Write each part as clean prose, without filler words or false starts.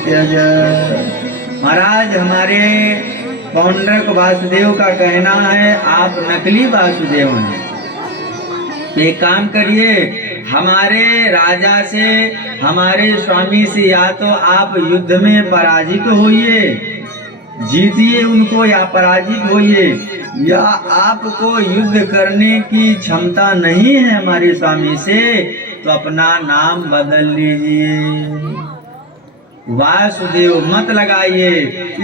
त्यज। महाराज, हमारे पौंड्रक वासुदेव का कहना है आप नकली वासुदेव हैं। एक काम करिए, हमारे राजा से, हमारे स्वामी से या तो आप युद्ध में पराजित होइए, जीतिए उनको, या पराजित होइए, या आपको युद्ध करने की क्षमता नहीं है हमारे स्वामी से, तो अपना नाम बदल लीजिए, वासुदेव मत लगाइए।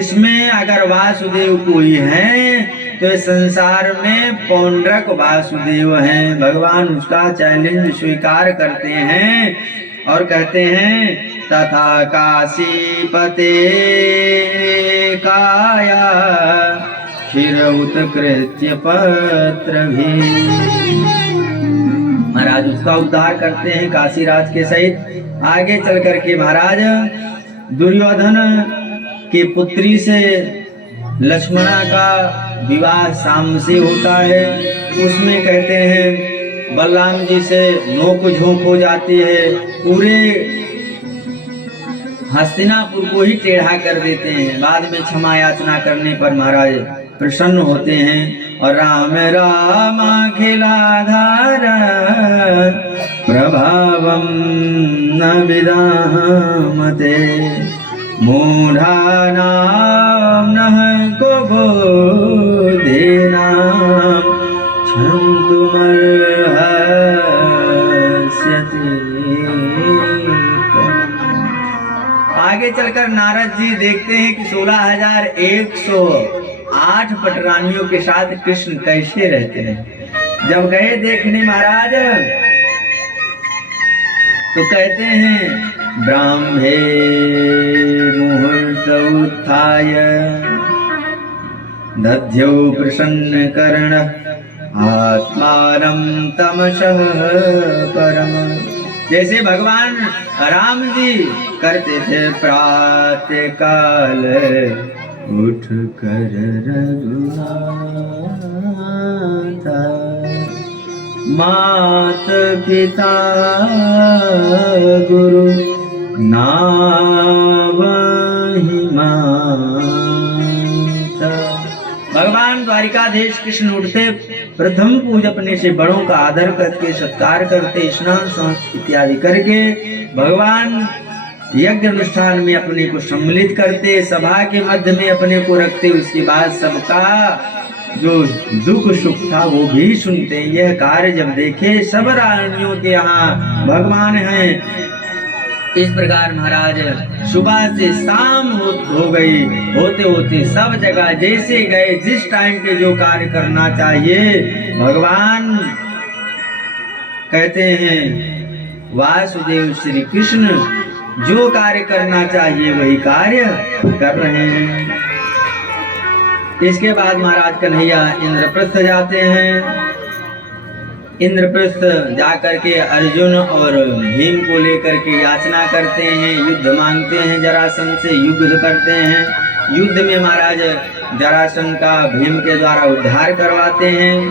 इसमें अगर वासुदेव कोई है तो इस संसार में पौंड्रक वासुदेव हैं। भगवान उसका चैलेंज स्वीकार करते हैं और कहते हैं तथा काशीपते काया क्षीर उत्कृत्य पत्र भी। महाराज उसका उद्धार करते हैं काशीराज के सहित। आगे चल करके महाराज दुर्योधन के पुत्री से लक्ष्मणा का विवाह शाम से होता है। उसमें कहते हैं बलराम जी से नोक झोंक हो जाती है, पूरे हस्तिनापुर को ही टेढ़ा कर देते हैं। बाद में क्षमा याचना करने पर महाराज प्रसन्न होते हैं और राम राम अखिलाधार प्रभावम न विदामते मूढ़ानां नः को बोधेना क्षन्तुमर्हस्यति। आगे चलकर नारद जी देखते हैं कि 16,108 पटरानियों के साथ कृष्ण कैसे रहते हैं। जब गए देखने महाराज तो कहते हैं ब्राह्मे मुहूर्त उत्थाय दध्यौ प्रसन्न कर्ण आत्मानं तमसः परम। जैसे भगवान राम जी करते थे प्रातः काल उठ कर रघुनाथ, मात पिता गुरु नावहि माता। भगवान द्वारिकाधीश कृष्ण उठते प्रथम पूज अपने से बड़ों का आदर करके सत्कार करते, स्नान इत्यादि करके भगवान यज्ञ अनुष्ठान में अपने को सम्मिलित करते, सभा के मध्य में अपने को रखते। उसके बाद सबका जो दुख सुख था वो भी सुनते। यह कार्य जब देखे सब रानियों के यहाँ भगवान हैं। इस प्रकार महाराज सुबह से शाम हो गई, होते होते सब जगह जैसे गए, जिस टाइम पे जो कार्य करना चाहिए भगवान कहते हैं वासुदेव श्री कृष्ण जो कार्य करना चाहिए वही कार्य कर रहे हैं। इसके बाद महाराज कन्हैया इंद्रप्रस्थ जाते हैं। इंद्रप्रस्थ जाकर के अर्जुन और भीम को लेकर के याचना करते हैं, युद्ध मांगते हैं, जरासंध से युद्ध करते हैं। युद्ध में महाराज जरासंध का भीम के द्वारा उद्धार करवाते हैं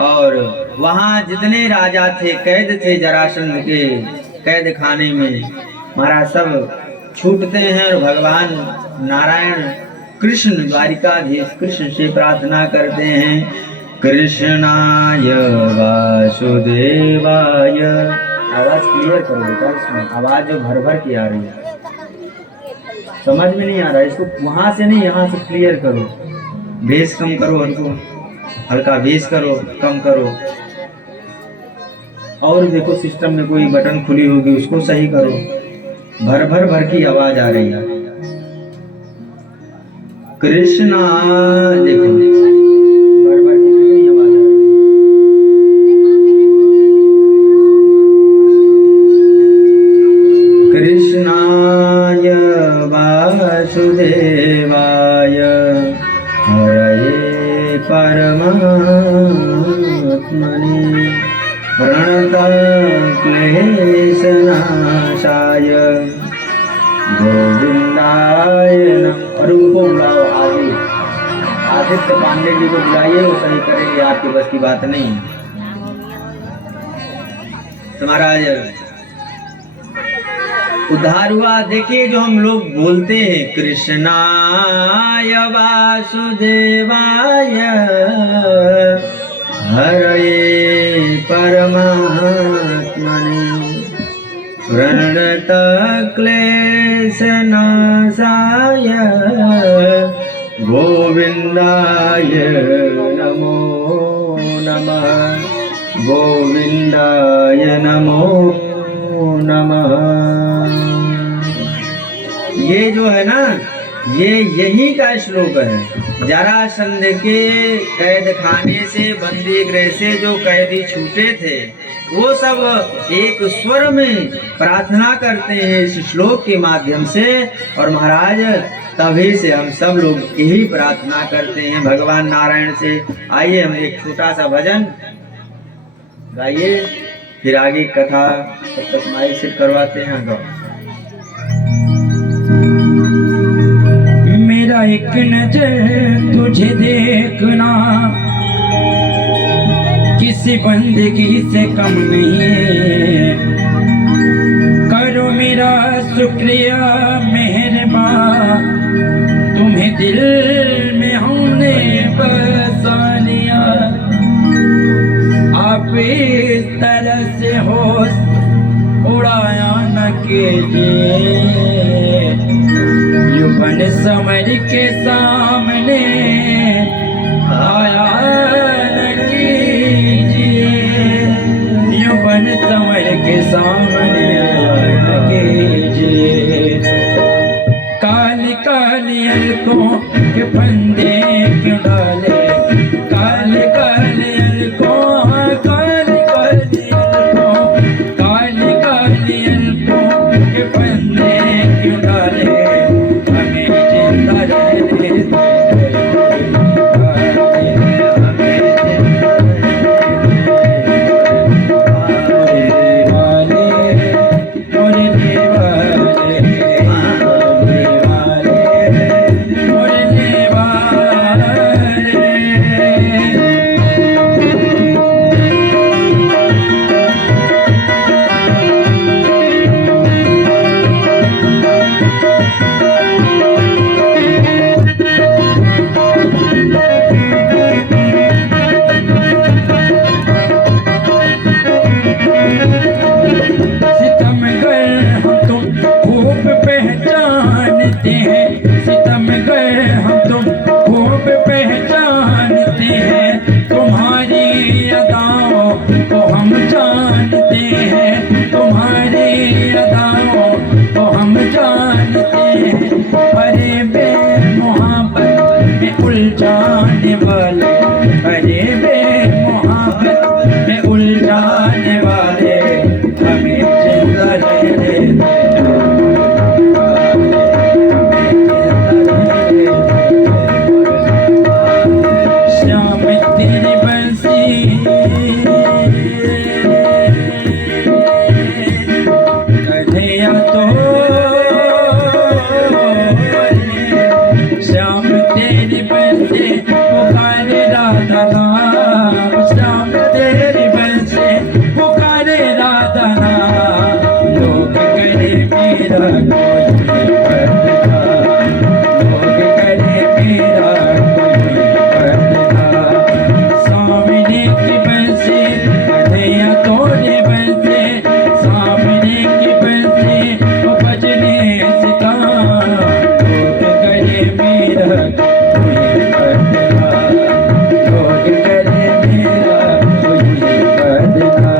और वहाँ जितने राजा थे, कैद थे जरासंध के कैद खाने में, महाराज सब छूटते हैं और भगवान नारायण कृष्ण द्वारिकाधीश कृष्ण से प्रार्थना करते हैं कृष्णाय वासुदेवाय। आवाज क्लियर करो बेटा, इसमें आवाज जो भर भर की आ रही है समझ में नहीं आ रहा है, इसको वहां से नहीं यहाँ से क्लियर करो। बेस कम करो, हल्का बेस करो, कम करो। और देखो सिस्टम में कोई बटन खुली होगी उसको सही करो। भर भर की आवाज आ रही है। कृष्णा देखो भर भर की कितनी आवाज आ रही है। कृष्णाय वासुदेवाय हरये परमात्मने प्रणतक्लेशनाशाय गोविंदाय नमः। और उनको बुलाओ, आदित्य पांडे जी को बुलाइए, वो सही करेंगे, आपके बस की बात नहीं। तो महाराज उद्धार हुआ। देखिए जो हम लोग बोलते हैं कृष्णाय वासुदेवाय हरये परमात्मने प्रणतक्लेशनाशाय गोविन्दाय नमो नमः। गोविन्दाय नमो नमः। ये जो है ना, ये यही का श्लोक है। जरासंध के कैद खाने से, बंदी गृह से जो कैदी छूटे थे, वो सब एक स्वर में प्रार्थना करते हैं इस श्लोक के माध्यम से। और महाराज तभी से हम सब लोग यही प्रार्थना करते हैं भगवान नारायण से। आइए हम एक छोटा सा भजन गाइए, फिर आगे कथा तब तक माइक सेट करवाते हैं। मेरा एक नजर तुझे देखना किसी बंदगी से कम नहीं। करो मेरा शुक्रिया मेहरबान, तुम्हें दिल में हमने बसा लिया। आप इस तरह से होश उड़ाया न कीजिए, युवन समर के सामने आया न कीजिए। युवन समर के सामने आया न कीजिए। काली काली अलकों के फंदे क्यों डाले, काली काली अलकों, काली काली अलकों, काली काली अलकों के फंदे क्यों डाले। हमें जिंदा रहने दे, उलझाने वाले, अरे बे मोहब्बत में उलझाने वाले, हमें जिंदा रहने दे। श्याम तेरी बंसी कन्हैया तो श्याम तेरी बंसी पुकारे राधा नाम। श्याम तेरी बंसी पुकारे राधा नाम। लोग करे मेरा कोई बदला, लोग करे मेरा कोई बदला। सामने की बंसी कन्हैया तोरे बंसी, सामने की बंसी वो बजने से कहाँ। लोग करे मेरा कोई बदला, लोग करे मेरा कोई बदला।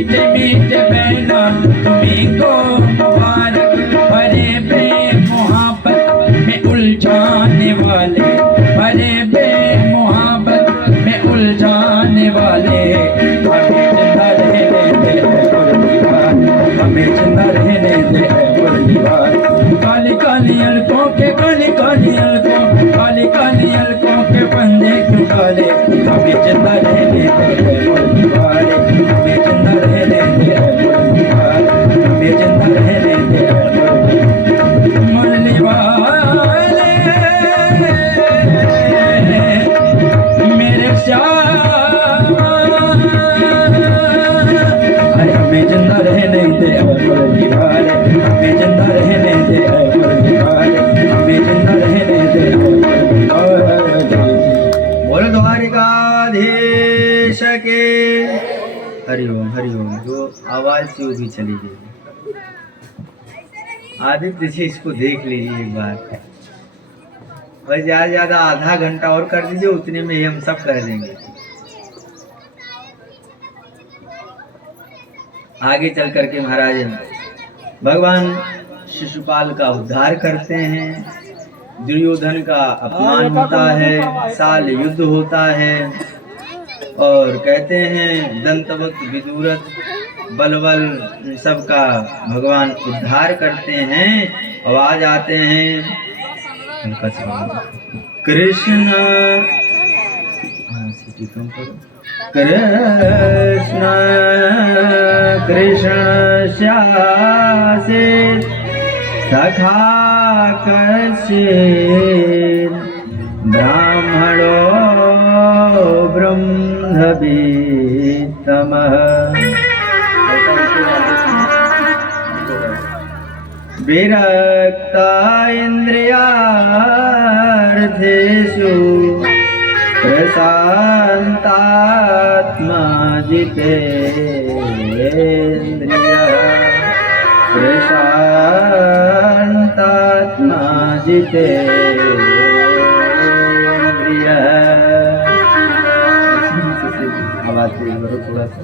मीठे मीठे बहना तुम्हीं को मुबारक, भरे प्रेम मोहब्बत में उलझाने वाले, भरे प्रेम मोहब्बत में उलझाने वाले, हमें जिंदा रहने दे परिवार, हमें जिंदा रहने दे परिवार। काली काली अड़कों के, काली काली अड़कों, काली काली अड़कों के बंदे क्यों काले, हमें जिंदा रहने दे परिवार, हमें जिंदा रहने दे परिवार, हमें जिंदा रहने दे मरने वाले मेरे श्याम, अरे हमें जिंदा रहने दे परिवार, हमें जिंदा रहने दे परिवार, हमें जिंदा रहने दे परिवार। बोलो द्वारिकाधीश के हरिओम हरिओम। जो आवाज थी वो भी चली गई। आदित्य जी इसको देख लीजिए एक बार, बस ज्यादा ज्यादा आधा घंटा और कर दीजिए, उतने में ही हम सब कर देंगे। आगे चल करके महाराज भगवान शिशुपाल का उद्धार करते हैं, दुर्योधन का अपमान होता है, साल युद्ध होता है, और कहते हैं दंतवत विदुरथ बलबल सबका भगवान उद्धार करते हैं। आवाज आते हैं कृष्ण कृष्ण कृष्ण श्यासे सखा कसे ब्राह्मणो ब्रह्मभितमः। विरक्ता इन्द्रियार्थेषु प्रशान्तात्मा जितेन्द्रियः, प्रशान्तात्मा जितेन्द्रियः। आवाज थोड़ा सा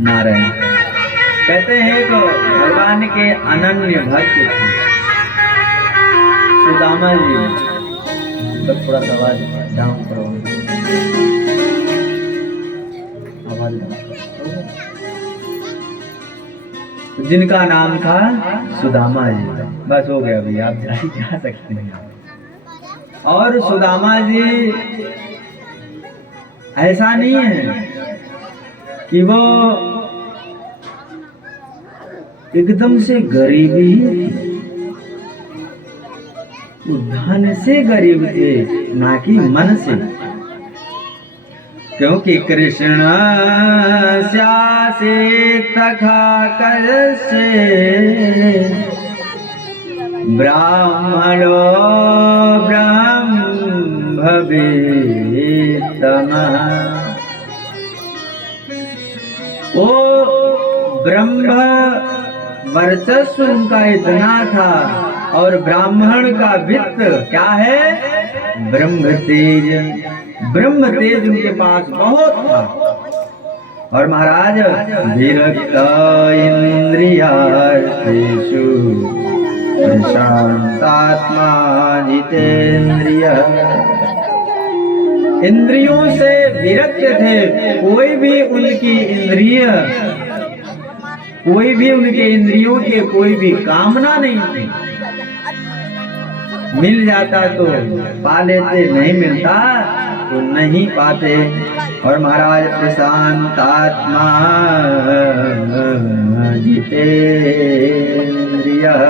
नारायण कहते हैं तो भगवान के अनन्य भक्त थे सुदामा जी। तो थोड़ा सा आवाज डाउन करो, आवाज जिनका नाम था सुदामा जी। बस हो गया भैया, आप जा सकते हैं। और सुदामा जी ऐसा नहीं है कि वो एकदम से गरीबी, वो धन से गरीब थे, ना कि मन से। क्योंकि कृष्ण श्यासे तखा कसे ब्राह्मणो ब्रह्मभितमः। वो ब्रह्म वर्चस्व उनका इतना था, और ब्राह्मण का वित्त क्या है? ब्रह्म तेज। ब्रह्म तेज उनके पास बहुत था। और महाराज विरक्त इंद्रियार्थेषु प्रशांतात्मा जितेन्द्रियः। इंद्रियों से विरक्त थे, कोई भी उनके इंद्रियों के कोई भी कामना नहीं थी। मिल जाता तो पा लेते, नहीं मिलता तो नहीं पाते। और महाराज प्रशांतात्मा जितेन्द्रियः,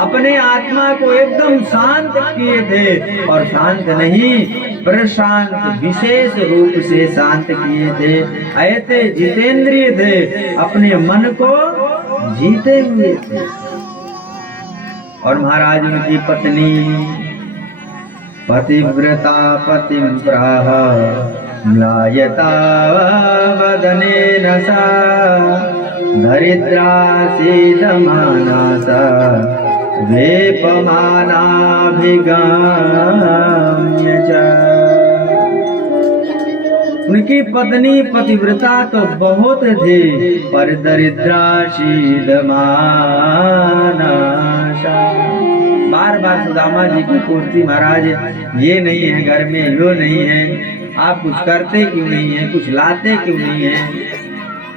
अपने आत्मा को एकदम शांत किए थे। और शांत नहीं, प्रशांत विशेष रूप से शांत किए थे। ऐसे जितेंद्रिय थे, अपने मन को जीते हुए थे। और महाराज उनकी पत्नी पतिव्रता पतिं प्राह म्लायता वदनेन सा दरिद्रा सीदमाना सा वेपमानाभिगम्य च। उनकी पत्नी पतिव्रता तो बहुत थी, पर दरिद्रा शील मानाशा। बार बार सुदामा जी की पूछती, महाराज ये नहीं है घर में, यो नहीं है, आप कुछ करते क्यों नहीं है, कुछ लाते क्यों नहीं है।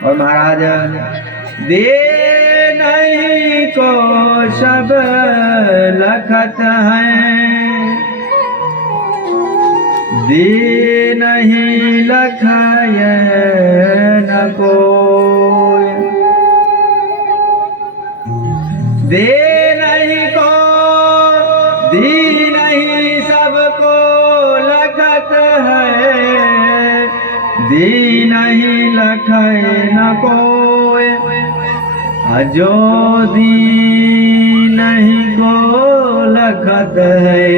और महाराज दे नहीं को सब लखत है, दे नहीं लखय न कोय, दे नहीं को दी नहीं सबको लखत है, दी नहीं लखय न कोय, जो दी नहीं को लखत है,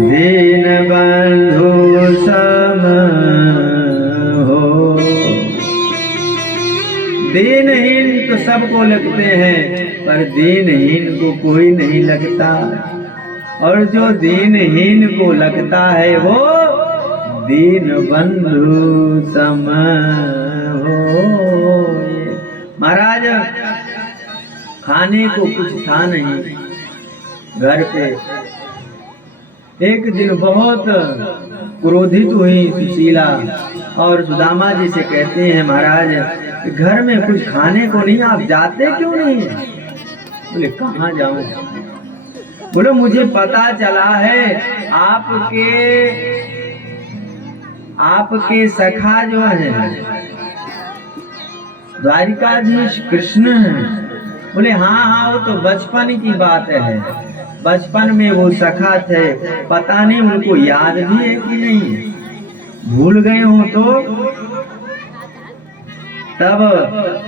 दीन बंधु सम हो। दीनहीन तो सबको लगते हैं, पर दीनहीन को कोई नहीं लगता, और जो दीनहीन को लगता है वो दीन बंधु सम हो। महाराज खाने को कुछ था नहीं घर पे। एक दिन बहुत क्रोधित हुई सुशीला और सुदामा जी से कहते हैं, महाराज घर में कुछ खाने को नहीं, आप जाते क्यों नहीं? बोले कहाँ जाऊं? बोलो मुझे पता चला है आपके सखा जो है द्वारिकाधीश कृष्ण है। बोले हाँ वो तो बचपन की बात है, बचपन में वो सखा थे, पता नहीं उनको याद भी है कि नहीं, भूल गए हो तो। तब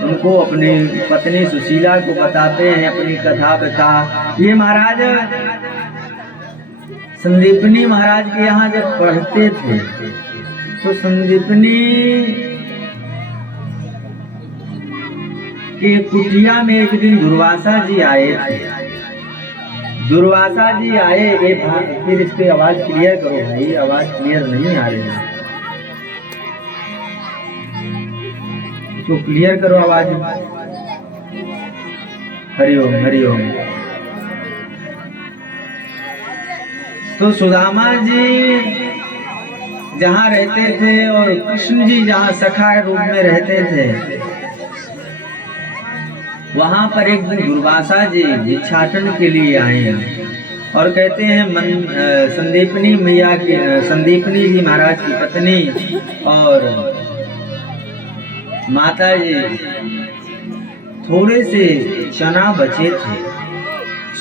उनको अपनी पत्नी सुशीला को बताते हैं अपनी कथा बता। ये महाराज संदीपनी महाराज के यहाँ जब पढ़ते थे तो संदीपनी के कुटिया में एक दिन दुर्वासा जी आए थे। दुर्वासा जी आए, फिर इसकी आवाज क्लियर करो भाई, आवाज क्लियर नहीं आ रही है तो क्लियर करो आवाज। हरिओम हरिओम। तो सुदामा जी जहाँ रहते थे और कृष्ण जी जहाँ सखा रूप में रहते थे, वहां पर एक दिन दुर्वासा जी भिक्षाटन के लिए आए और कहते हैं संदीपनी मैया की, संदीपनी जी महाराज की पत्नी और माता जी थोड़े से चना बचे थे।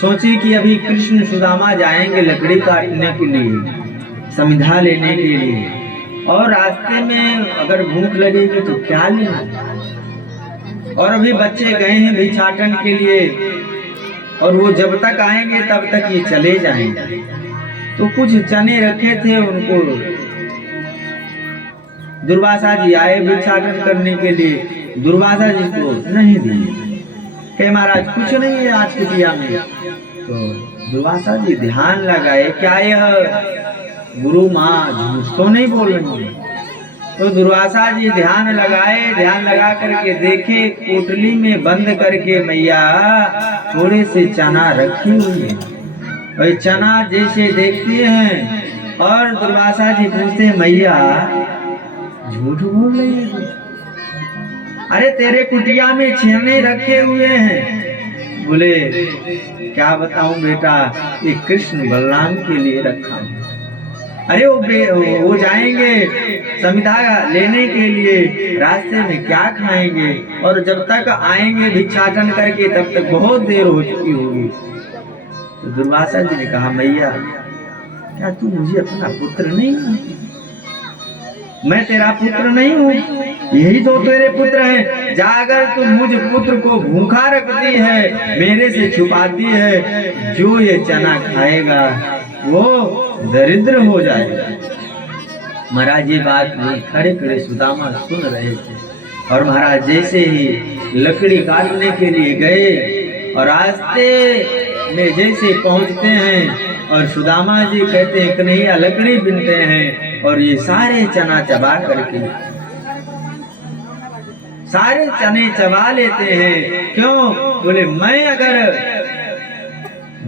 सोची कि अभी कृष्ण सुदामा जाएंगे लकड़ी काटने के लिए, समिधा लेने के लिए, और रास्ते में अगर भूख लगेगी तो क्या लेना। और अभी बच्चे गए हैं भिक्षाटन के लिए और वो जब तक आएंगे तब तक ये चले जाएंगे। तो कुछ चने रखे थे, उनको दुर्वासा जी आए भिक्षाटन करने के लिए, दुर्वासा जी को नहीं दिए, कहे महाराज कुछ नहीं है आज कुटिया में। तो दुर्वासा जी ध्यान लगाए, क्या यह गुरु माँ झूठ तो नहीं बोल रही है? तो दुर्वासा जी ध्यान लगाए, ध्यान लगा करके देखे कोटली में बंद करके मैया थोड़े से चना रखी हुई है। और चना जैसे देखते हैं और दुर्वासा जी पूछते हैं, मैया झूठ बोल रही है? अरे तेरे कुटिया में छेने रखे हुए हैं। बोले क्या बताऊं बेटा, ये कृष्ण बलराम के लिए रखा हूं। अरे वो जाएंगे समिधा लेने के लिए, रास्ते में क्या खाएंगे, और जब तक आएंगे भिक्षाटन करके तब तक बहुत देर हो चुकी होगी। तो दुर्वासा जी ने कहा, मैया क्या तू मुझे अपना पुत्र नहीं मानती? मैं तेरा पुत्र नहीं हूँ, यही तो तेरे पुत्र है। जाकर तू मुझ पुत्र को भूखा रखती है, मेरे से छुपाती है, जो ये चना खाएगा वो दरिद्र हो जाएगा। महाराज ये बात खड़े खड़े सुदामा सुन रहे थे। और महाराज जैसे ही लकड़ी काटने के लिए गए और रास्ते में जैसे पहुंचते हैं और सुदामा जी कहते हैं कन्हैया लकड़ी बिनते हैं, और ये सारे चना चबा करके सारे चने चबा लेते हैं। क्यों? बोले मैं अगर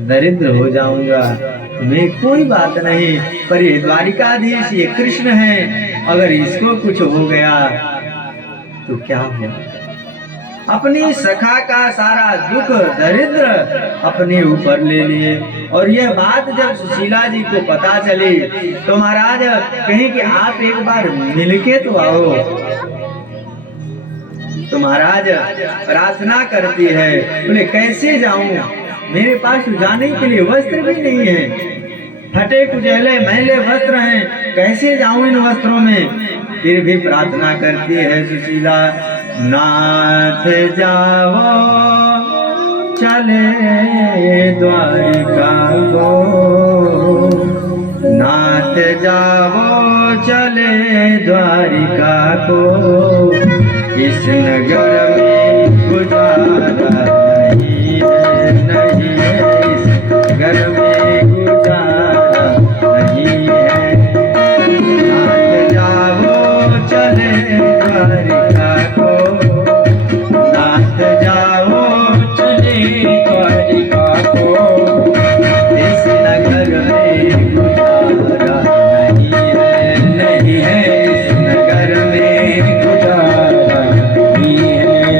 दरिद्र हो जाऊंगा मैं कोई बात नहीं, पर ये द्वारिकाधीश ये कृष्ण है, अगर इसको कुछ हो गया तो क्या हो? अपनी सखा का सारा दुख दरिद्र अपने ऊपर ले लिए। और यह बात जब सुशीला जी को पता चली तो महाराज कहीं कि आप एक बार मिलके तो आओ। तो महाराज प्रार्थना करती है, बोले कैसे जाऊं, मेरे पास जाने के लिए वस्त्र भी नहीं है, फटे कुचैले मैले वस्त्र हैं, कैसे जाऊं इन वस्त्रों में। फिर भी प्रार्थना करती है सुशीला, नाथ जाओ चले द्वारिका को, नाथ जाओ चले द्वारिका को, इस नगर में गुजारा नहीं है, नहीं है इस नगर में गुजारा नहीं है। नाथ जाओ चले द्वारिका को, नाथ जाओ चले द्वारिका को, इस नगर में गुजारा नहीं है, नहीं है इस नगर में गुजारा नहीं है।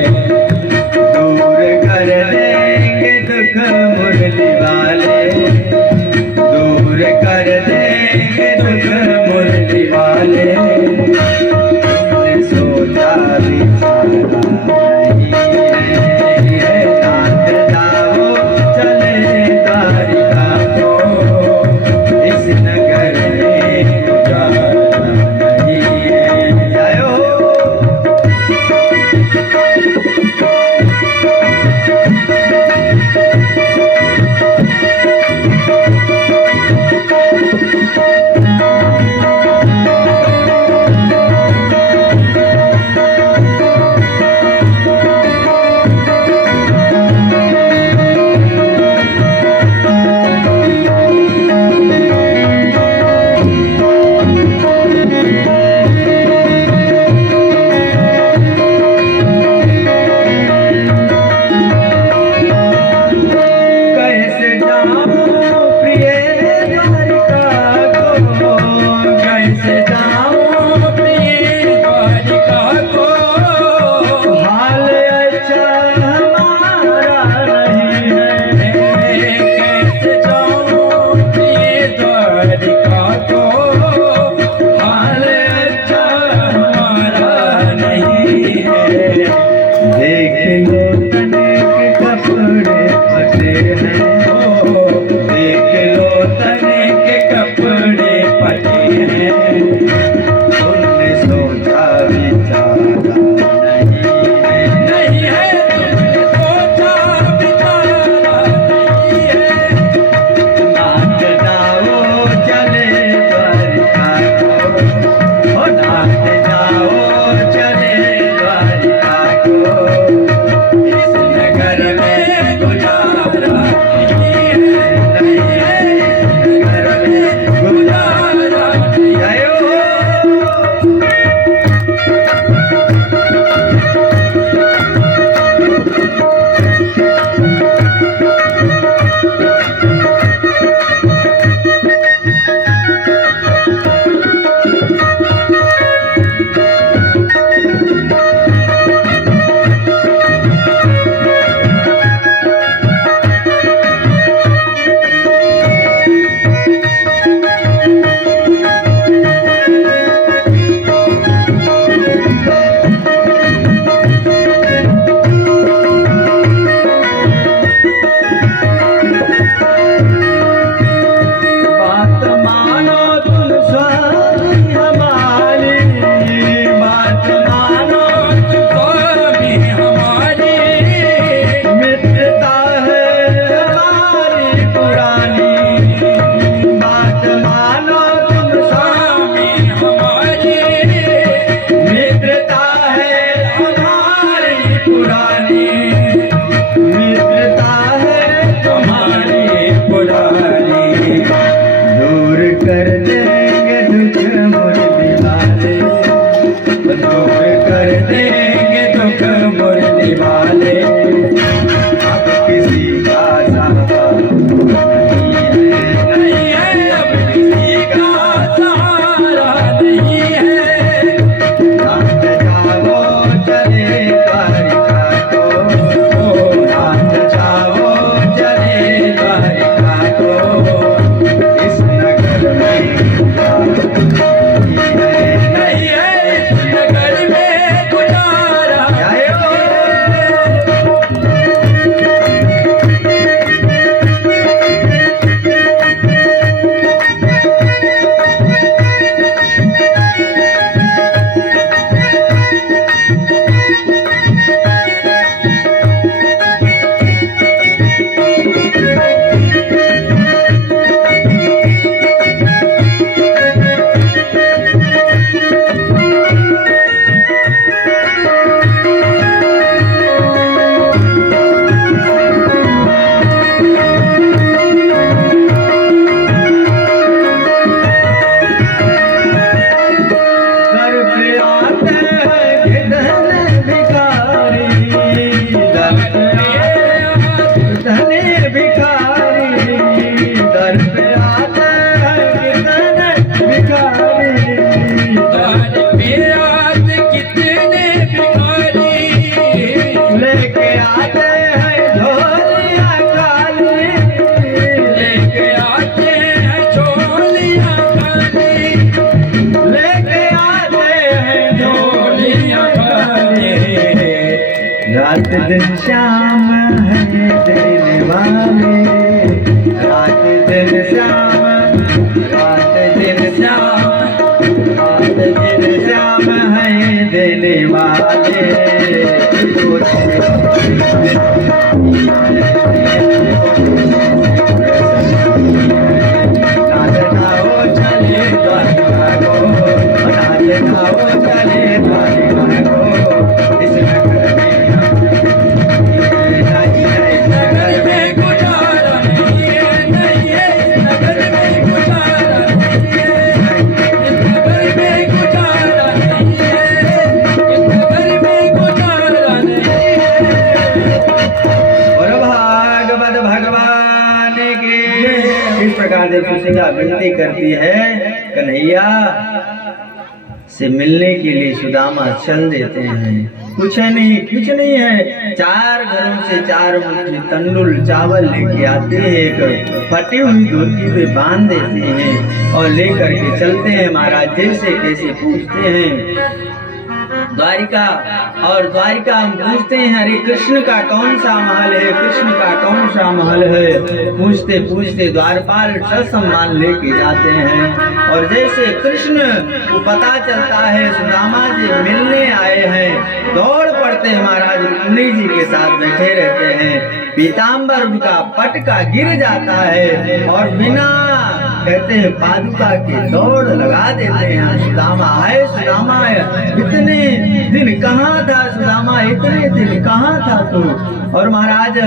रात दिन श्याम है देने वाले, रात दिन श्याम, रात दिन श्याम, रात दिन श्याम है देने वाले। नाचना हो चले द्वारिका को, नाचना हो चले द्वारिका को, इस नगर में नगर में गुजारा नहीं है, नहीं है इस नगर में गुजारा नहीं है, इस नगर में गुजारा नहीं है, इस नगर में गुजारा नहीं है। और भागवत भगवान की इस प्रकार से सुशीला विनती करती है, कन्हैया से मिलने के लिए सुदामा चल देते हैं। कुछ है नहीं, कुछ नहीं है, 4 घरों से 4 मुट्ठी तंडुल चावल लेके आते हैं, एक फटी हुई धोती पे बांध देते हैं और लेकर के चलते हैं। महाराज जैसे कैसे पूछते हैं द्वारिका, और द्वारिका हम पूछते हैं अरे कृष्ण का कौन सा महल है, कृष्ण का कौन सा महल है। पूछते पूछते द्वारपाल ससम्मान लेके जाते हैं, और जैसे कृष्ण को पता चलता है सुदामा जी मिलने आए हैं, दौड़ पड़ते हैं। महाराज रुक्मिणी जी के साथ बैठे रहते हैं, पीताम्बर उनका पटका गिर जाता है और बिना कहते हैं पादुका के दौड़ लगा देते हैं। सुदामा है, सुदामा है, इतने दिन कहाँ था सुदामा, इतने दिन कहाँ था तू। और महाराज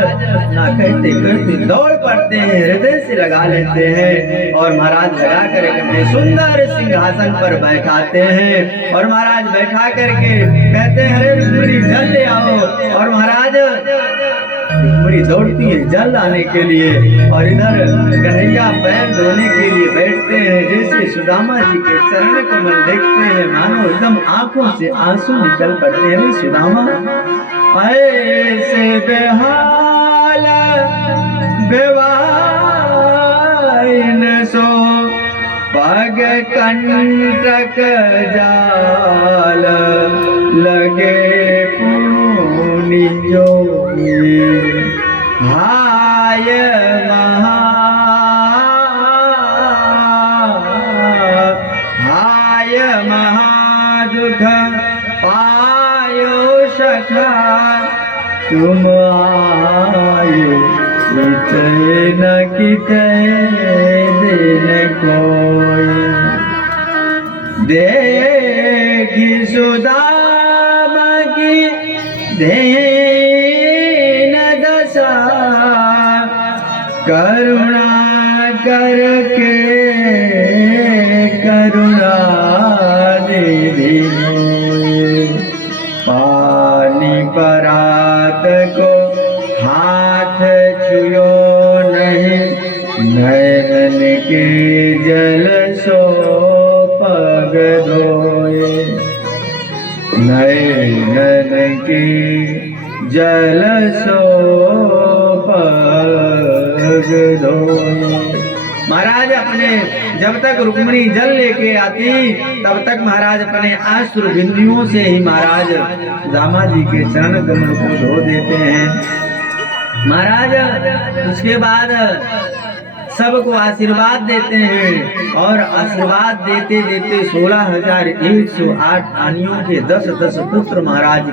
ना कहते कहते दौड़ पड़ते हैं, हृदय से लगा लेते हैं, और महाराज लगा कर अपने सुंदर सिंहासन पर बैठाते हैं। और महाराज बैठा करके कहते हैं अरे रुक्मिणी जल ले आओ, और महाराज रुक्मिणी दौड़ती है जल लाने के लिए, और इधर कन्हैया पैर धोने के लिए बैठते हैं। जैसे सुदामा जी के चरण कमल देखते हैं, मानो एकदम आंखों से आंसू निकल पड़ते हैं। सुदामा ऐसे बेहाल बेवाइन सो पग कंटक जाल लगे पूनी जोगी, हाय महा हाय महादुख पायो सखा, तुम आयो किते न किते दिन कोई। देखी सुदामा की देन दशा, करुणा करके करुणा निधि होए। पानी परात को हाथ छुयो नहीं, नयन के जल सो पग धोए, नयन के जल सो पग धोए। महाराज अपने जब तक रुक्मिणी जल लेके आती तब तक महाराज अपने आश्रु बिंदियों से ही महाराज सुदामा जी के चरण कमल को धो देते हैं। महाराज उसके बाद सबको आशीर्वाद देते हैं, और आशीर्वाद देते देते 16,108 रानियों के 10-10 पुत्र महाराज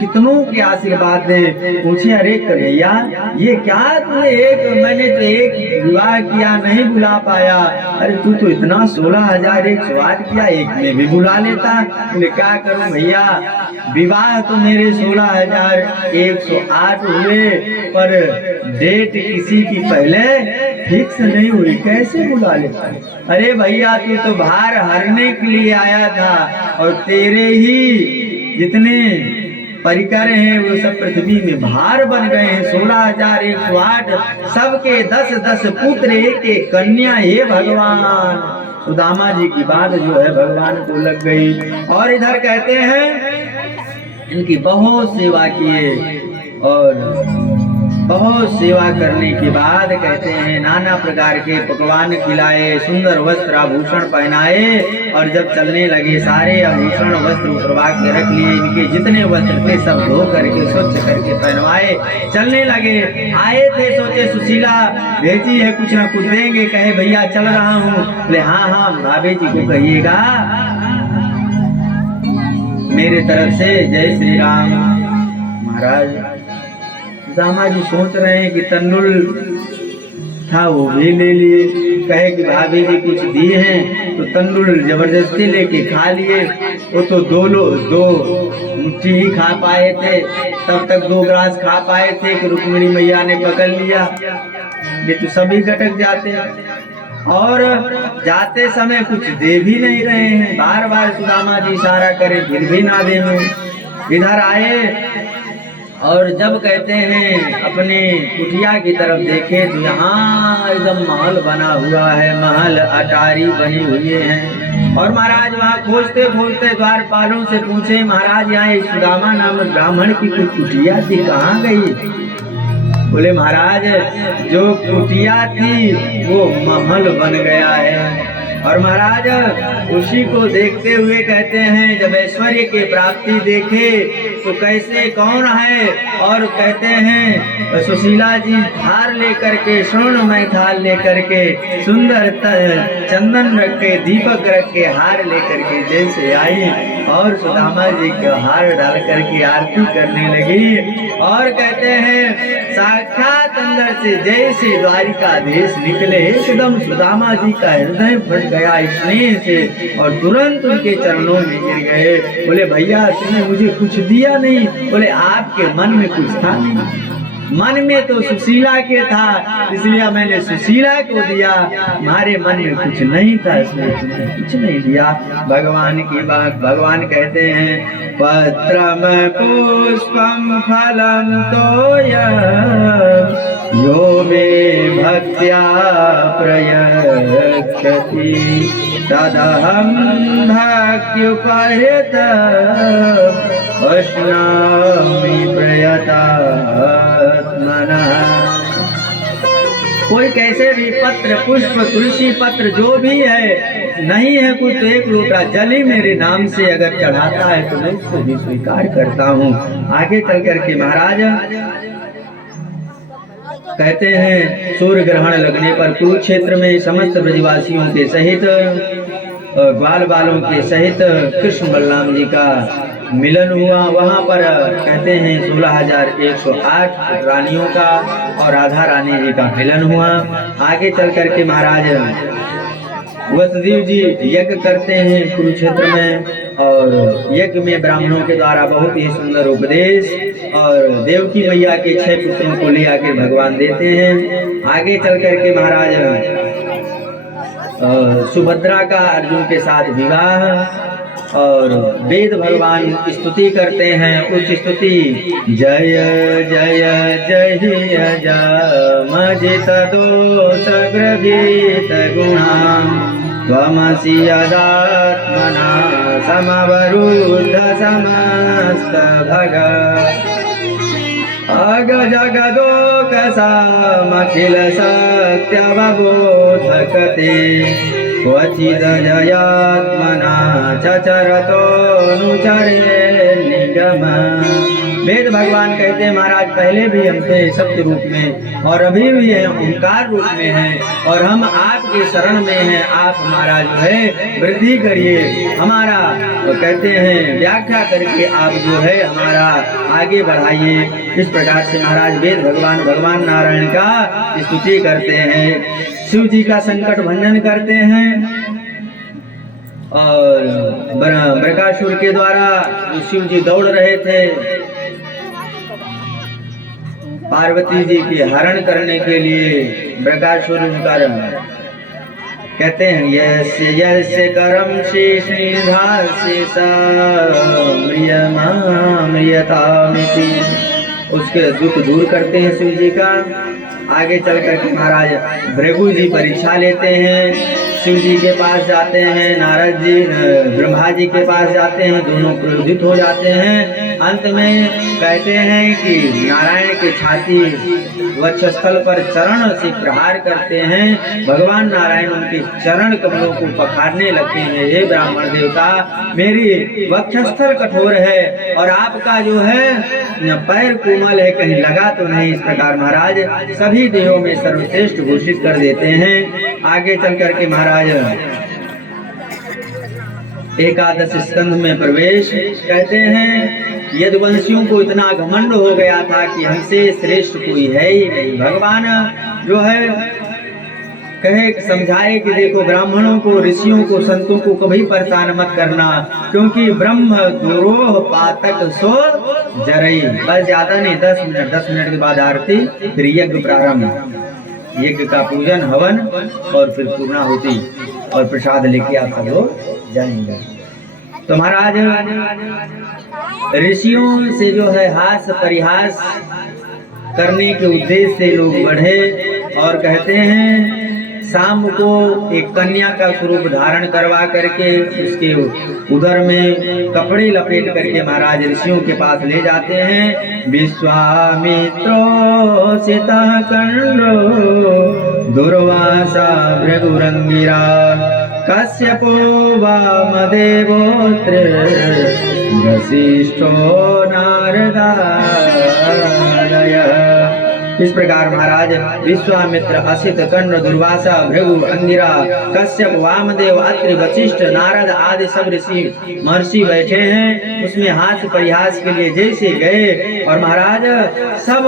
कितनों के आशीर्वाद दे। पूछे अरे कन्हैया ये क्या तूने मैंने तो एक विवाह किया नहीं बुला पाया, अरे तू तो इतना 16,108 किया, एक में भी बुला लेता। मैंने क्या करूं भैया, विवाह तो मेरे 16,108 हुए, पर डेट किसी की पहले फिक्स नहीं हुई, कैसे बुला लेता। अरे भैया तू तो भार हरने के लिए आया था, और तेरे ही जितने परिकर हैं वो सब पृथ्वी में भार बन गए हैं। 16,108 सबके 10-10 पुत्र, एक कन्या। हे भगवान, सुदामा जी की बात जो है भगवान को लग गई। और इधर कहते हैं इनकी बहुत सेवा किए, और बहुत सेवा करने के बाद कहते हैं नाना प्रकार के पकवान खिलाए, सुंदर वस्त्र आभूषण पहनाए, और जब चलने लगे सारे आभूषण वस्त्र उतरवा के रख लिए। इनके जितने वस्त्र थे सब धो करके स्वच्छ करके पहनवाए, चलने लगे। आए थे, सोचे सुशीला भेजी है, कुछ ना कुछ देंगे। कहे भैया चल रहा हूँ। बोले हाँ हाँ भाभी जी को कहिएगा मेरे तरफ से जय श्री राम। महाराज दामा जी सोच रहे हैं कि तंडुल था वो भी ले लिए। कहे कि भाभी जी कुछ दिए हैं तो तंडुल जबरदस्ती लेके खा लिए। वो तो दो मुट्ठी ही खा पाए थे, तब तक 2 ग्रास खा पाए थे कि रुक्मिणी मैया ने पकड़ लिया। ये तो सभी गटक जाते हैं और जाते समय कुछ दे भी नहीं रहे हैं। बार बार सुदामा जी इशारा करे फिर भी ना दे। इधर आए और जब कहते हैं अपने कुटिया की तरफ देखे तो यहाँ एकदम महल बना हुआ है, महल अटारी बनी हुई है। और महाराज वहाँ खोजते खोजते द्वारपालों से पूछे महाराज यहाँ एक सुदामा नामक ब्राह्मण की कुछ कुटिया थी, कहाँ गई? बोले महाराज जो कुटिया थी वो महल बन गया है। और महाराज उसी को देखते हुए कहते हैं जब ऐश्वर्य के प्राप्ति देखे तो कैसे कौन है। और कहते हैं सुशीला जी थार लेकर के, स्वर्णमय थाल लेकर के, सुंदर चंदन रख के, दीपक रख के, हार लेकर के जैसे आई और सुदामा जी के हार डाल करके आरती करने लगी। और कहते हैं साक्षात अंदर से जैसे द्वारिकाधीश निकले, एकदम सुदामा जी का हृदय फट गया स्नेह से और तुरंत उनके चरणों में गिर गए। बोले भैया तुमने मुझे कुछ दिया नहीं। बोले आपके मन में कुछ था नहीं, मन में तो सुशीला के था इसलिए मैंने सुशीला को दिया, हमारे मन में कुछ नहीं था इसलिए तुमने कुछ नहीं दिया। भगवान की बात, भगवान कहते हैं पत्रम पुष्पम फलम तोयम यो मे भक्त्या प्रयच्छति तदहं भक्त्युपहृत अश्नामि प्रयतात्मनः। कोई कैसे भी पत्र, पुष्प, तुलसी पत्र जो भी है नहीं है कुछ तो 1 लोटा जल ही मेरे नाम से अगर चढ़ाता है तो मैं उसको भी स्वीकार करता हूँ। आगे चल करके महाराज कहते हैं सूर्य ग्रहण लगने पर कुरुक्षेत्र में समस्त ब्रजवासियों के सहित, ग्वाल बालों के सहित कृष्ण बलराम जी का मिलन हुआ। वहाँ पर कहते हैं 16,108 रानियों का और राधा रानी जी का मिलन हुआ। आगे चल करके महाराज वसुदेव जी यज्ञ करते हैं कुरुक्षेत्र में और यज्ञ में ब्राह्मणों के द्वारा बहुत ही सुंदर उपदेश और देवकी मैया के 6 पुत्रों को ले आकर भगवान देते हैं। आगे चल करके महाराज सुभद्रा का अर्जुन के साथ विवाह और वेद भगवान स्तुति करते हैं। उच्च स्तुति जय जय जय जमजित दोष ग्रभीत गुणां त्वमसि यदात्मना समवरुद्ध समस्त भग अग जगदोक समखिल सत्यवबोधकते क्वचिद जयात्मना चचरतोऽनुचरे निगम। वेद भगवान कहते हैं महाराज पहले भी हम थे सत्य रूप में और अभी भी है ओंकार रूप में हैं और हम आपके शरण में हैं। आप हमारा जो है वृद्धि करिए, हमारा तो कहते हैं व्याख्या करके आप जो है हमारा आगे बढ़ाइए। इस प्रकार से महाराज वेद भगवान भगवान नारायण का स्तुति करते हैं, शिव जी का संकट भंजन करते हैं और बृकासुर के द्वारा जो शिव जी दौड़ रहे थे पार्वती जी के हरण करने के लिए, बृकासुर कहते हैं यस्य यस्य करम श्रीधास्य म्रियतामिति, उसके दुख दूर करते हैं शिव जी का। आगे चल करके महाराज भृगु जी परीक्षा लेते हैं, शिव जी के पास जाते हैं, नारद जी ब्रह्मा जी के पास जाते हैं, दोनों क्रोधित हो जाते हैं। अंत में कहते हैं कि नारायण के छाती वक्षस्थल पर चरण से प्रहार करते हैं। भगवान नारायण उनके चरण कमलों को पखारने लगते हैं। हे ब्राह्मण देवता, मेरी वक्षस्थल कठोर है और आपका जो है पैर कोमल है, कहीं लगा तो नहीं। इस प्रकार महाराज सभी देहों में सर्वश्रेष्ठ घोषित कर देते हैं। आगे चल करके महाराज एकादश स्कंध में प्रवेश कहते हैं। यदुवंशियों को इतना घमंड हो गया था कि हमसे श्रेष्ठ कोई है ही नहीं। भगवान जो है कहे समझाए कि देखो, ब्राह्मणों को, ऋषियों को, संतों को कभी परेशान मत करना, क्योंकि ब्रह्म दुरोह पातक सो जरई। बस ज्यादा नहीं, 10 मिनट के बाद आरती, फिर यज्ञ प्रारंभ। यज्ञ का पूजन, हवन और फिर पूर्णाहुति और प्रसाद लेके आप सब लोग जाएंगे। तो महाराज ऋषियों से जो है हास परिहास करने के उद्देश्य से लोग बढ़े और कहते हैं शाम को एक कन्या का स्वरूप धारण करवा करके उसके उदर में कपड़े लपेट करके महाराज ऋषियों के पास ले जाते हैं। विश्वामित्रो सीता कंडो दुर्वासा भृगुरंगिरा कश्यपो वामदेवोत्र वशिष्ठो नारदाय। इस प्रकार महाराज विश्वामित्र, असित, कर्ण, दुर्वासा, भृगु, अंगिरा, कश्यप, वामदेव, अत्रि, वशिष्ठ, नारद आदि सब ऋषि महर्षि बैठे हैं। उसमें हास्य परिहास के लिए जैसे गए और महाराज सब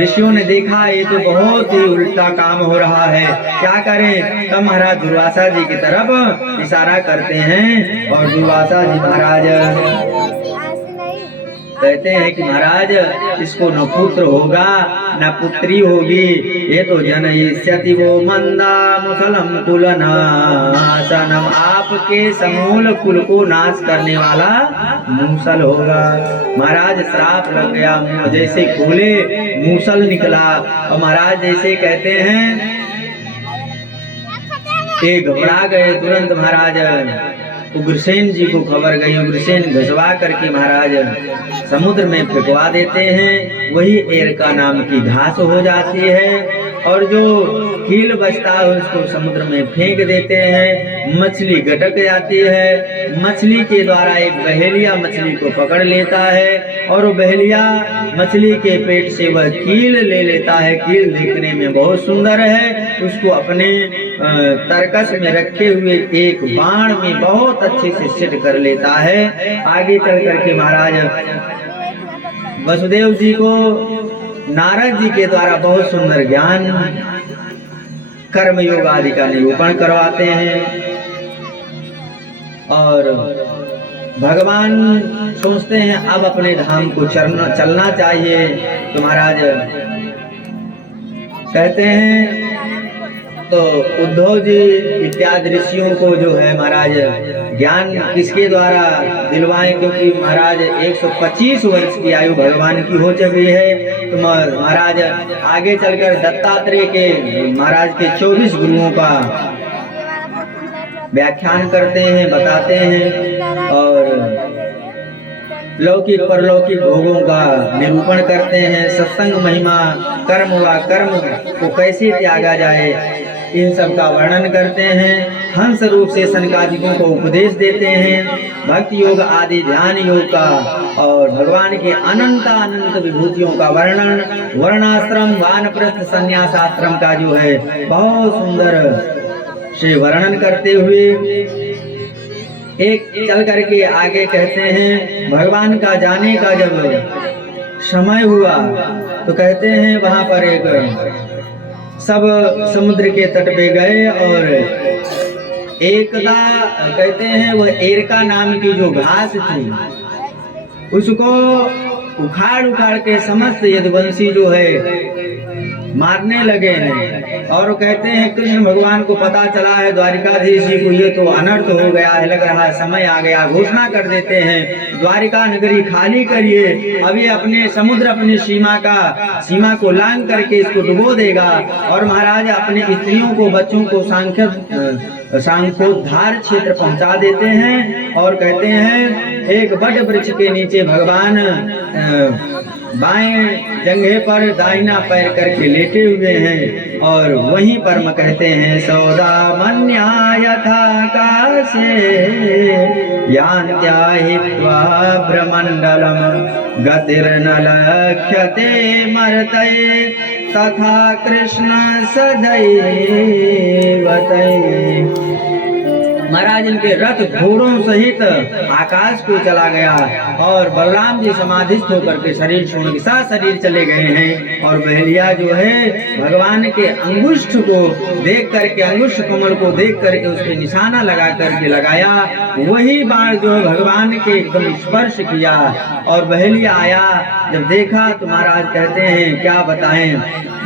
ऋषियों ने देखा ये तो बहुत ही उल्टा काम हो रहा है, क्या करें। तब महाराज दुर्वासा जी की तरफ इशारा करते हैं और दुर्वासा जी महाराज कहते हैं कि महाराज इसको न पुत्र होगा न पुत्री होगी, ये तो जनयिष्यति वो मंदा मुसलम कुलनाशनम, आपके समूल कुल को नाश करने वाला मूसल होगा। महाराज श्राप लग गया, मुंह जैसे खोले मूसल निकला और महाराज जैसे कहते हैं ये घबरा गए। तुरंत महाराज उग्रसेन जी को खबर गई। उग्रसेन घसवा करके महाराज समुद्र में फेंकवा देते हैं। वही एरका नाम की घास हो जाती है और जो कील बचता है उसको समुद्र में फेंक देते हैं। मछली गटक जाती है। मछली के द्वारा एक बहेलिया मछली को पकड़ लेता है और वो बहेलिया मछली के पेट से वह कील ले लेता है। कील देखने में बहुत सुंदर है। उसको अपने तरकस में रखे हुए एक बाण में बहुत अच्छे से सेट कर लेता है। आगे चल करके महाराज वसुदेव जी को नारद जी के द्वारा बहुत सुंदर ज्ञान कर्म योग आदि का निरूपण करवाते हैं और भगवान सोचते हैं अब अपने धाम को चलना चाहिए। तो महाराज कहते हैं तो उद्धव जी इत्यादि ऋषियों को जो है महाराज ज्ञान किसके द्वारा दिलवाएं, क्योंकि महाराज 125 वर्ष की आयु भगवान की हो चुकी है। तो महाराज आगे चलकर दत्तात्रेय के महाराज के 24 गुरुओं का व्याख्यान करते हैं, बताते हैं और लौकिक परलौकिक भोगों का निरूपण करते हैं। सत्संग महिमा, कर्म व कर्म को कैसे त्यागा जाए, इन सब का वर्णन करते हैं। हंस रूप से सनकादिकों को उपदेश देते हैं। भक्ति योग आदि ध्यान योग का और भगवान के अनंत विभूतियों का वर्णन, वर्णाश्रम, वानप्रस्थ, संन्यासाश्रम का जो है बहुत सुंदर से वर्णन करते हुए एक चल करके आगे कहते हैं भगवान का जाने का जब समय हुआ तो कहते हैं वहां पर एक सब समुद्र के तट पे गए और एकदा कहते हैं वह एरका नाम की जो घास थी उसको उखाड़ के समस्त यदुवंशी जो है मारने लगे हैं। और कहते हैं कृष्ण भगवान को पता चला है द्वारिकाधीश जी को ये तो अनर्थ हो गया है, लग रहा है समय आ गया, घोषणा कर देते हैं द्वारिका नगरी खाली करिए। अभी अपने समुद्र अपनी सीमा को लांग करके इसको डुबो देगा और महाराज अपने स्त्रियों को, बच्चों को सांखोद्धार क्षेत्र पहुंचा देते हैं और कहते हैं एक बड़ वृक्ष के नीचे भगवान बाएं जंघे पर दाहिना पैर करके लेटे हुए हैं और वहीं पर म कहते हैं सौदा मन्या यथाकाशे यान्त्याहित्वा ब्रह्मण्डलम गतिर्न लक्ष्यते मर्तये तथा कृष्ण सदैव तये। महाराज इनके रथ घोड़ों सहित आकाश को चला गया और बलराम जी समाधिस्थ होकर के शरीर छोड़ के साथ शरीर चले गए हैं। और बहलिया जो है भगवान के अंगुष्ठ को देख करके, अंगुष्ठ कमल को देख करके उस पर निशाना लगा करके लगाया, वही बाण जो है भगवान के एकदम स्पर्श किया और बहलिया आया। जब देखा तो महाराज कहते हैं क्या बताएं,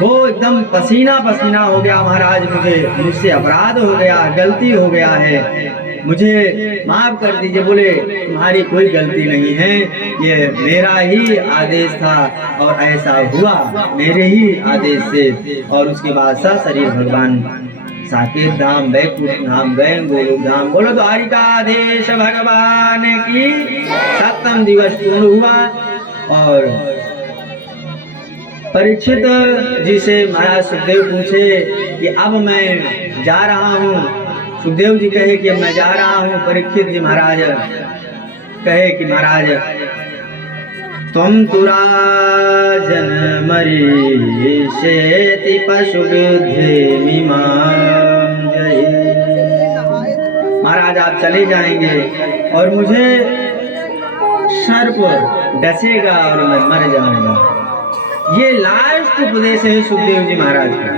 वो एकदम पसीना पसीना हो गया। महाराज मुझसे अपराध हो गया, गलती हो गया है, मुझे माफ कर दीजिए। बोले तुम्हारी कोई गलती नहीं है, ये मेरा ही आदेश था और ऐसा हुआ मेरे ही आदेश से। और उसके बाद सा शरीर भगवान साकेत धाम, बैकुंठ धाम गए, गोलोक धाम। बोलो द्वारिकाधीश भगवान की 7वां दिवस पूर्ण हुआ। और परीक्षित जी से महाराज सुखदेव पूछे कि अब मैं जा रहा हूँ। सुखदेव जी कहे कि मैं जा रहा हूँ। परीक्षित जी महाराज कहे कि महाराज त्वं तु राजन मरीषेति पशु बुद्धिमिमां जहि। महाराज आप चले जाएंगे और मुझे सर्प डसेगा और मैं मर जाऊंगा। ये लास्ट उपदेश है सुखदेव जी महाराज का।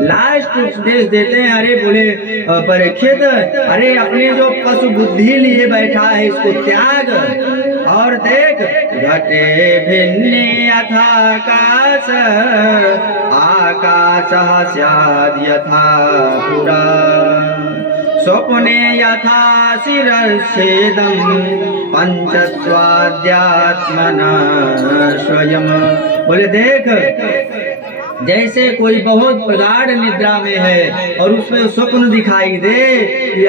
लास्ट उपदेश देते हैं। अरे बोले परीक्षित, अरे अपने जो पशु बुद्धि लिए बैठा है इसको त्याग और देख घटे भिन्ने यथाकाश आकाशः स्याद् यथा पुरा स्वप्ने यथा शिरच्छेदं पंचत्वाद्यात्मना स्वयं। बोले देख जैसे कोई बहुत प्रगाढ़ निद्रा में है और उसमें स्वप्न दिखाई दे,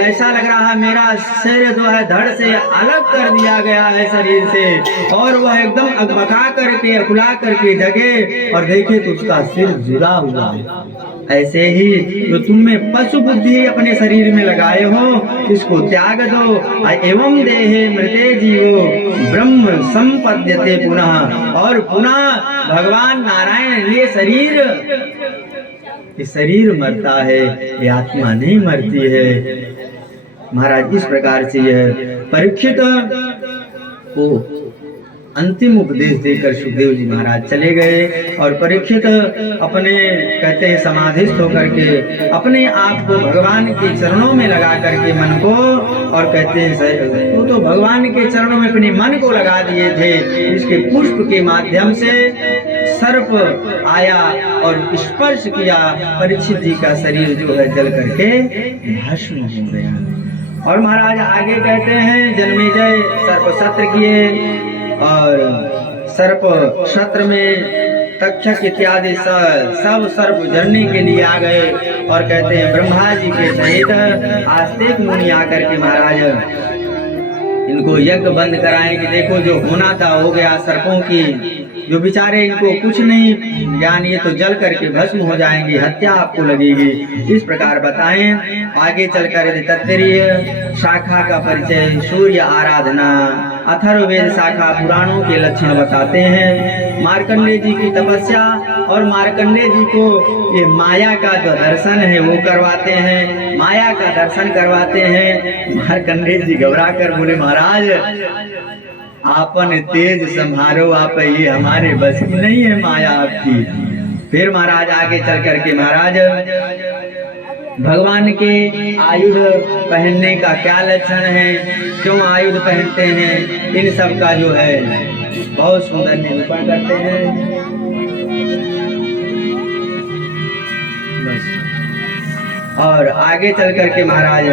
ऐसा लग रहा है मेरा सिर जो है धड़ से अलग कर दिया गया है शरीर से और वह एकदम अकबका करके अकुला करके जगे और देखे तो उसका सिर जुड़ा हुआ है। ऐसे ही जो तुम में पशु बुद्धि अपने शरीर में लगाए हो इसको त्याग दो। एवं देहे मृते जीवो ब्रह्म संपद्यते पुनः। और पुनः भगवान नारायण ये शरीर मरता है, ये आत्मा नहीं मरती है। महाराज इस प्रकार से यह परीक्षित को अंतिम उपदेश देकर सुखदेव जी महाराज चले गए। और परीक्षित अपने कहते हैं समाधिस्थ होकर के अपने आप को भगवान के चरणों में लगा करके मन को, और कहते हैं तो भगवान के चरणों में अपने मन को लगा दिए थे। इसके पुष्प के माध्यम से सर्प आया और स्पर्श किया, परीक्षित जी का शरीर जो है जल करके भस्म हो गया। और महाराज आगे कहते हैं जन्मेजय सर्प सत्र किए और सर्प सत्र में तक्षक इत्यादि सब सर्प जड़ने के लिए आ गए। और कहते हैं ब्रह्मा जी के सहित आस्तिक मुनि आकर के महाराज इनको यज्ञ बंद कराएं कि देखो जो होना था हो गया। सर्पों की जो बेचारे इनको कुछ नहीं ज्ञान, ये तो जल करके भस्म हो जाएंगे, हत्या आपको लगेगी। इस प्रकार बताएं। आगे चलकर तत्त्वीय शाखा का परिचय, सूर्य आराधना, अथर्ववेद शाखा पुराणों के लक्षण बताते हैं। मार्कंडेय जी की तपस्या और मार्कंडेय जी को ये माया का जो दर्शन है वो करवाते हैं, माया का दर्शन करवाते हैं। मार्कंडेय जी घबरा कर बोले महाराज आपन तेज संभारो, आप ये हमारे बस की नहीं है माया आपकी। फिर महाराज आगे चल करके महाराज भगवान के आयुध पहनने का क्या लक्षण है, क्यों आयुध पहनते हैं, इन सब का जो है बहुत सुंदर निरूपण करते हैं। और आगे चल करके महाराज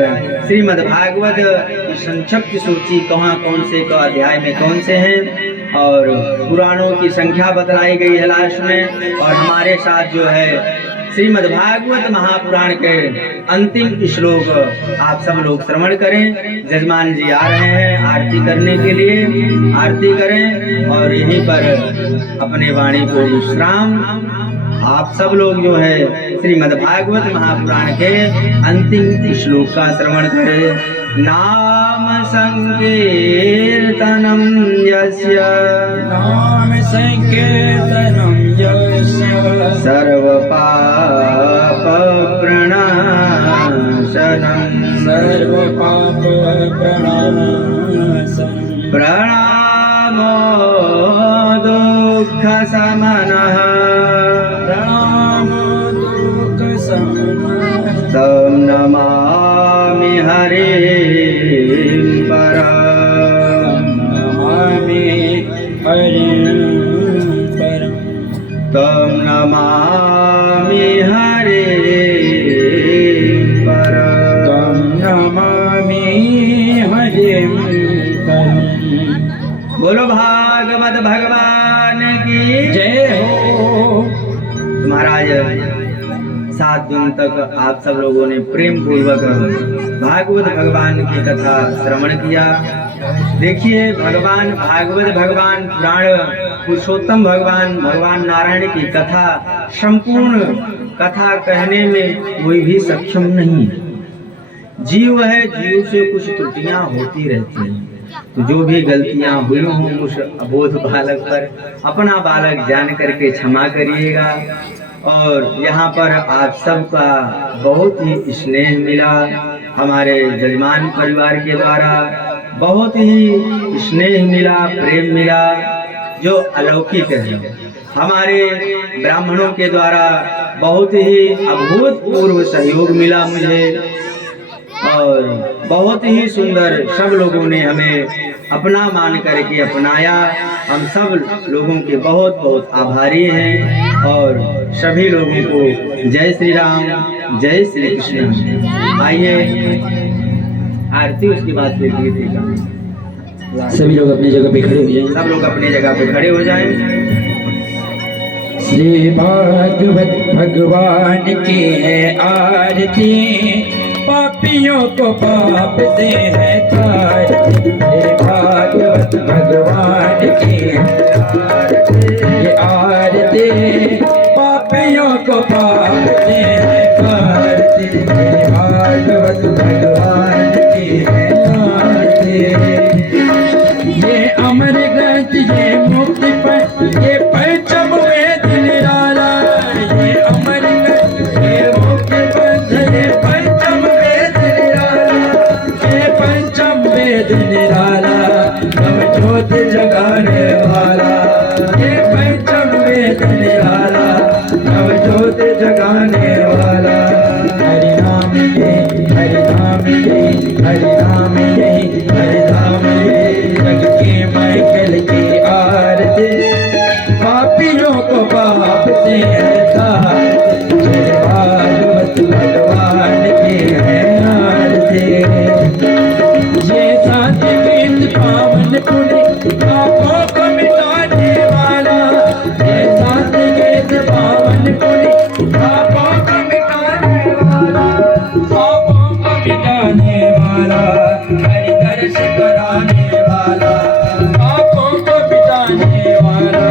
श्रीमद् भागवत की संक्षिप्त सूची कहाँ कौन से अध्याय में कौन से हैं और पुराणों की संख्या बतलाई गई है लास्ट में। और हमारे साथ जो है श्रीमद् भागवत महापुराण के अंतिम श्लोक आप सब लोग श्रवण करें। जजमान जी आ रहे हैं आरती करने के लिए, आरती करें और यहीं पर अपने वाणी को विश्राम। आप सब लोग जो है श्रीमद् भागवत महापुराण के अंतिम श्लोक का श्रवण करें। नाम संकीर्तनम यस्य, नाम संकीर्तनम यस्य, सर्व पाप प्रणाशनम, सर्व पाप प्रणाशनम, प्रणामो दुःख शमनः, प्रणामो दुःख शमनः, तं नमामि हरिं परम्, नमामि हरिं परम्, तं नमामि हरिं परम्, तं नमामि हरिं परम्। बोलो भागवत भगवान की जय हो। महाराज 7 दिन तक आप सब लोगों ने प्रेम पूर्वक भागवत भगवान की कथा श्रवण किया। देखिए भगवान भागवत भगवान पुराण पुरुषोत्तम भगवान भगवान नारायण की कथा संपूर्ण कथा कहने में कोई भी सक्षम नहीं है। जीव है, जीव से कुछ त्रुटियां होती रहती हैं, तो जो भी गलतियां हुई हों उस अबोध बालक पर अपना बालक जान करके क्षमा करिएगा। और यहाँ पर आप सबका बहुत ही स्नेह मिला, हमारे जजमान परिवार के द्वारा बहुत ही स्नेह मिला, प्रेम मिला, जो अलौकिक है। हमारे ब्राह्मणों के द्वारा बहुत ही अभूतपूर्व सहयोग मिला मुझे, और बहुत ही सुंदर सब लोगों ने हमें अपना मान करके अपनाया। हम सब लोगों के बहुत बहुत आभारी हैं, और सभी लोगों को जय श्री राम, जय श्री कृष्ण। आइए आरती, उसके बाद फिर गीत का। सभी लोग अपनी जगह पे खड़े हो जाएं। सब लोग अपनी जगह पे खड़े हो जाएं। श्री भागवत भगवान की है आरती, पापियों को पाप से है तारती। श्री भागवत भगवान की आरती, पापियों को पाप से है तारती। श्री भागवत भगवान की है आरती। ये अमर ग्रंथ, ये मुक्ति पर, ये पंचम वेद निराला। ये अमर ग्रंथ, ये मुक्ति पर, ये पंचम वेद निराला। ये पंचम वेद निराला, नव ज्योति जगाने वाला। ये पंचम वेद निराला, नव ज्योति जगाने वाला। हरि नाम ये, हरि नाम ये, हरि नाम ये, हरि नाम ये, जग की मैकेल की आरती, पापियों को पाप से है तारती। जय भागवत भगवान की है आरती। ये सात गीत पावन पुण्य पापों को मिटाने वाला। ये सात गीत पावन पुण्य पापों को मिटाने वाला, पापों को मिटाने वाला, हरि दर्श कराने वाला, पापों को मिटाने वाला,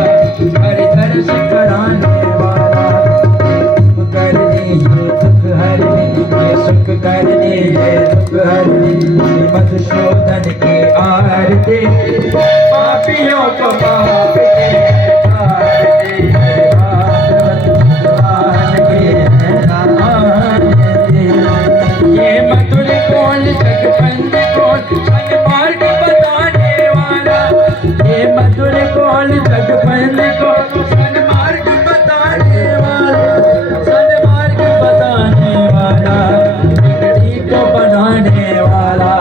हरि दर्श कराने वाला। सुख करने ये दुख हरने, ये सुख करने ये दुख हरने, मधुसूदन की आरती, पापियों को पाप से तारती। भागवत भगवान की है आरती। ये मधुर कौन जगबंद कौन, सन्मार्ग बताने वाला। ये मधुर कौन जगबंद कौन, सन्मार्ग बताने वाला, सन्मार्ग बताने वाला, बिगड़ी को बनाने वाला,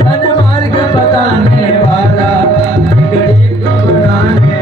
सन्मार्ग बताने वाला, बिगड़ी को बनाने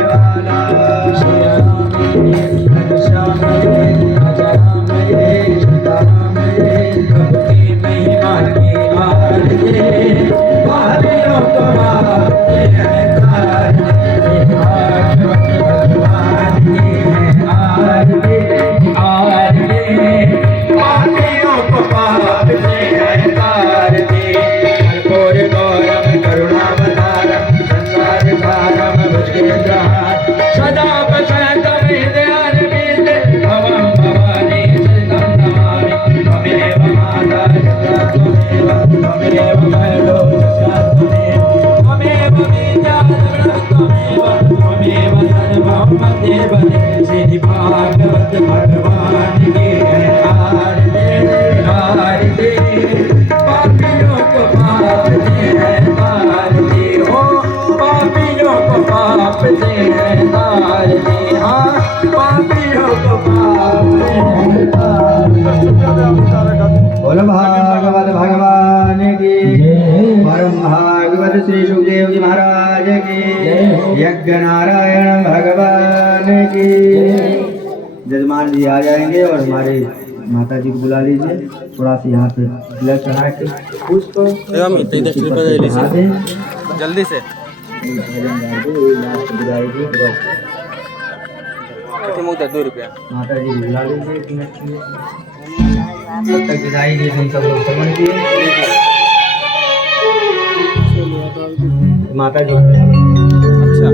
त्वमेव सर्वं देव श्री भागवत भगवान की आरती आरती पापियों को पाप से तारती हो पापियों को पाप से तारती हाँ पापियों को पाप से बोल भागवत भगवान की परम भागवत श्री सुखदेव जी महाराज की यज्ञ नारायण भगवान की। जजमान जी आ जाएंगे और हमारे माता जी को बुला लीजिए। थोड़ा सा यहाँ पे तिलक चढ़ा के पुष्प चढ़ा दें जल्दी से ₹2 माता जी को बुला लीजिए। तब तक विदाई के हम सब लोग श्रवण किए। माता जी अच्छा